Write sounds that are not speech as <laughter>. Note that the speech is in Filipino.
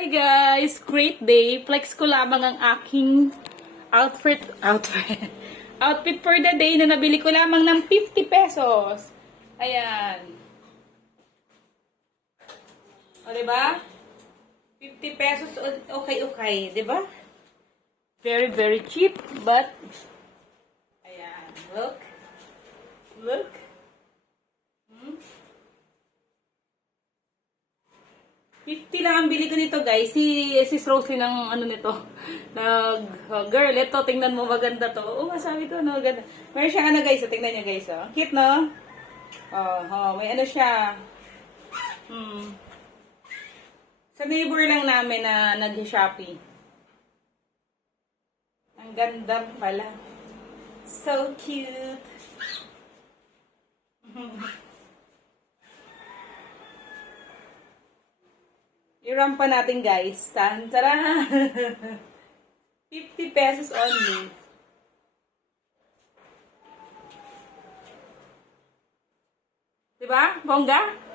Hi guys! Great day! Flex ko lamang ang aking outfit, outfit, <laughs> outfit for the day na nabili ko lamang ng 50 pesos. Ayan. O, diba? 50 pesos, okay, okay, diba? Very, very cheap, but, ayan. Look. Hmm? 50 lang ang bili ko nito, guys. Si Sis Rosie ng ano nito. <laughs> Nag, oh, girl, ito, tingnan mo, maganda to. Oo, oh, sabi ko, no, ganda. Meron siya ano, guys. Tingnan niyo, guys. Oh. Ang cute, no? Oh, oh, may ano siya. Hmm. Sa neighbor lang namin na nag-shopee. Ang ganda pala. So cute. I-ram pa natin guys. Tan tara. 50 <laughs> pesos only. Diba? Bongga?